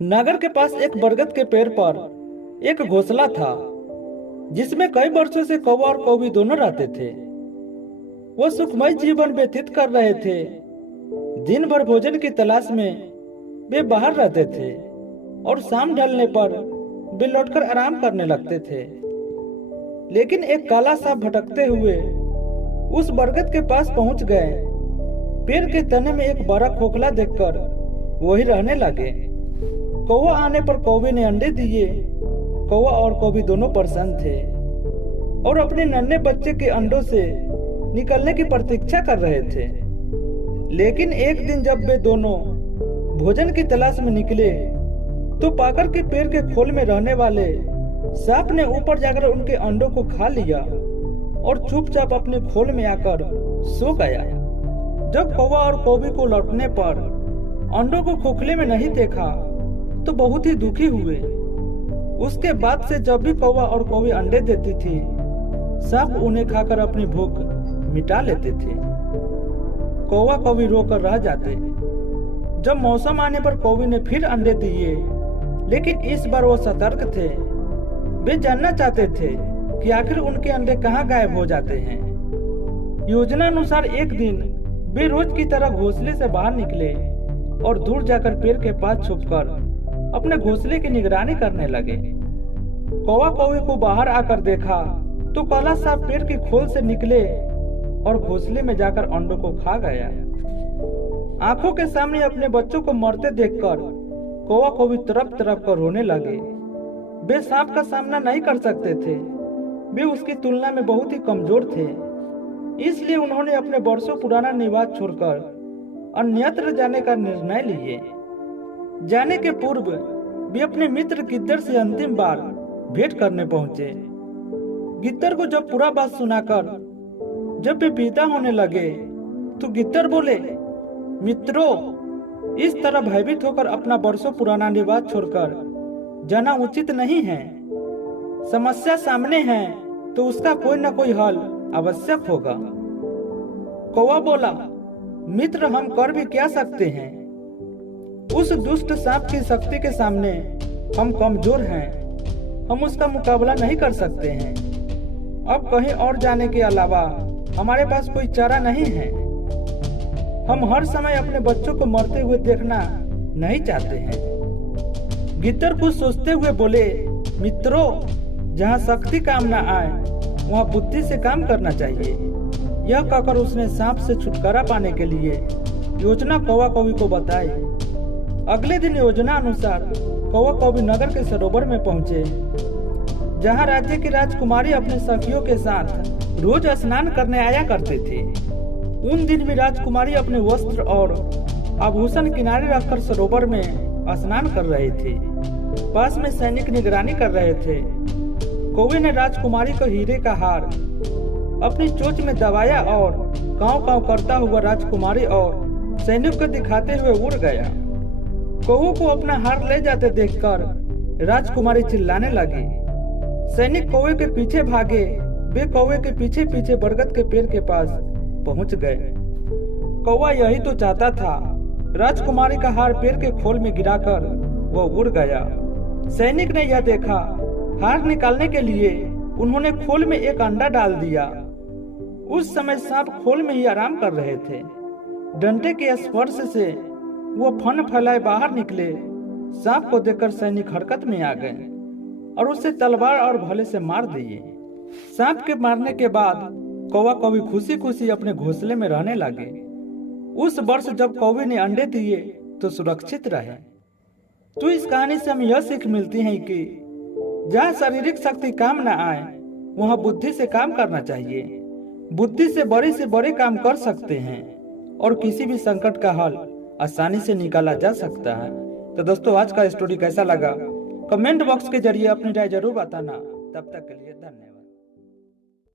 नगर के पास एक बरगद के पेड़ पर एक घोंसला था जिसमें कई वर्षों से कौवा और कौवी दोनों रहते थे। वो सुखमय जीवन व्यतीत कर रहे थे। दिन भर भोजन की तलाश में वे बाहर रहते थे और शाम ढलने पर वे लौटकर आराम करने लगते थे। लेकिन एक काला सांप भटकते हुए उस बरगद के पास पहुंच गए। पेड़ के तने में एक बड़ा खोखला देखकर वही रहने लगे। कौवा आने पर कौवे ने अंडे दिए। कौवा और कौवी दोनों प्रसन्न थे और अपने नन्हे बच्चे के अंडों से निकलने की प्रतीक्षा कर रहे थे। लेकिन एक दिन जब वे दोनों भोजन की तलाश में निकले तो पाकर के पेड़ के खोल में रहने वाले सांप ने ऊपर जाकर उनके अंडों को खा लिया और चुपचाप अपने खोल में आकर सो गया। जब कौवा और कौवी को लौटने पर अंडों को खोखले में नहीं देखा तो बहुत ही दुखी हुए। उसके बाद से जब भी कौवा और कौवी अंडे देती थी, सांप उन्हें खाकर अपनी भूख मिटा लेते थे। कौवा कौवी रोकर रह जाते। जब मौसम आने पर कौवी ने फिर अंडे दिए, लेकिन इस बार वो सतर्क थे। वे जानना चाहते थे कि आखिर उनके अंडे कहाँ गायब हो जाते हैं। योजना अनुसार एक दिन वे रोज की तरह घोंसले से बाहर निकले और दूर जाकर पेड़ के पास छुपकर अपने घोंसले की निगरानी करने लगे। कौवा कौवे को बाहर आकर देखा तो काला सांप पेड़ के खोल से निकले और घोंसले में जाकर अंडों को खा गया। आंखों के सामने अपने बच्चों को मरते देखकर कौवा कौवी तरफ तरफ कर रोने लगे। वे सांप का सामना नहीं कर सकते थे। वे उसकी तुलना में बहुत ही कमजोर थे। इसलिए उन्होंने अपने वर्षों पुराना निवास छोड़कर अन्यत्र जाने का निर्णय लिए। जाने के पूर्व वे अपने मित्र गिद्दर से अंतिम बार भेंट करने पहुंचे। गिद्दर को जब पूरा बात सुनाकर जब वे विदा होने लगे तो गिद्दर बोले, मित्रों, इस तरह भयभीत होकर अपना वर्षों पुराना निवास छोड़कर जाना उचित नहीं है। समस्या सामने है तो उसका कोई न कोई हल आवश्यक होगा। कौवा बोला, मित्र, हम कर भी क्या सकते हैं? उस दुष्ट सांप की शक्ति के सामने हम कमजोर हैं। हम उसका मुकाबला नहीं कर सकते हैं। अब कहीं और जाने के अलावा हमारे पास कोई चारा नहीं है। हम हर समय अपने बच्चों को मरते हुए देखना नहीं चाहते हैं। गिद्दर कुछ सोचते हुए बोले, मित्रों, जहाँ शक्ति काम न आए वहाँ बुद्धि से काम करना चाहिए। यह कहकर उसने सांप से छुटकारा पाने के लिए योजना कौवा कौवी को बताई। अगले दिन योजना अनुसार कौवा कौवी नगर के सरोवर में पहुंचे, जहां राज्य की राजकुमारी अपने सखियों के साथ रोज स्नान करने आया करते थे। उन दिन भी राजकुमारी अपने वस्त्र और आभूषण किनारे रखकर सरोवर में स्नान कर रहे थे। पास में सैनिक निगरानी कर रहे थे। कौवे ने राजकुमारी को हीरे का हार अपनी चोंच में दबाया और कांव कांव करता हुआ राजकुमारी और सैनिक को दिखाते हुए उड़ गया। कौवे को अपना हार ले जाते देखकर राजकुमारी चिल्लाने लगी। सैनिक कौवे के पीछे भागे। वे कौवे के पीछे पीछे बरगद के पेड़ के पास पहुंच गए। कौवा यही तो चाहता था। राजकुमारी का हार पेड़ के खोल में गिराकर वह उड़ गया। सैनिक ने यह देखा। हार निकालने के लिए उन्होंने खोल में एक अंडा डाल दिया। उस समय सांप खोल में ही आराम कर रहे थे। डंडे के स्पर्श से वो फन फैलाए बाहर निकले। सांप को देखकर सैनिक हरकत में आ गए और उसे तलवार और भाले से मार दिए। सांप के मारने के बाद कौवा कौवी खुशी खुशी अपने घोंसले में रहने लगे। उस वर्ष जब कौवे ने अंडे दिए तो सुरक्षित रहे। तो इस कहानी से हमें यह सीख मिलती है कि जहाँ शारीरिक शक्ति काम न आए वहाँ बुद्धि से काम करना चाहिए। बुद्धि से बड़े काम कर सकते हैं और किसी भी संकट का हल आसानी से निकाला जा सकता है। तो दोस्तों, आज का स्टोरी कैसा लगा कमेंट बॉक्स के जरिए अपनी राय जरूर बताना। तब तक के लिए धन्यवाद।